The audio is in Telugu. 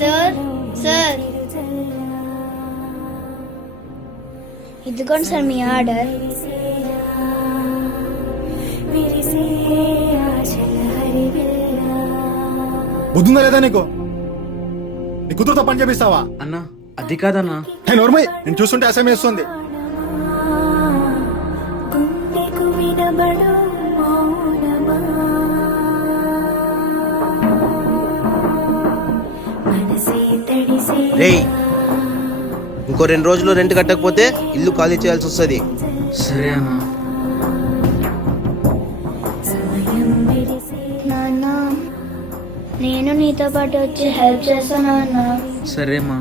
సార్ సార్ ఇదిగోండి సార్ మీ ఆర్డర్. బుద్ధుందా లేదా నీకు? నీ కూతురుతో పని చేపిస్తావా? అన్నా అది కాదన్నా. నేను నోర్మై, నేను చూస్తుంటే అసహ్యం వేస్తుంది. రేయ్, ఇంకో 2 రోజులు రెంట్ కట్టకపోతే ఇల్లు ఖాళీ చేయాల్సి వస్తుంది. సరే అన్నా. నాన్న నేను నీతో పాటు వచ్చి హెల్ప్ చేస్తాను అన్న. సరేమ్మా.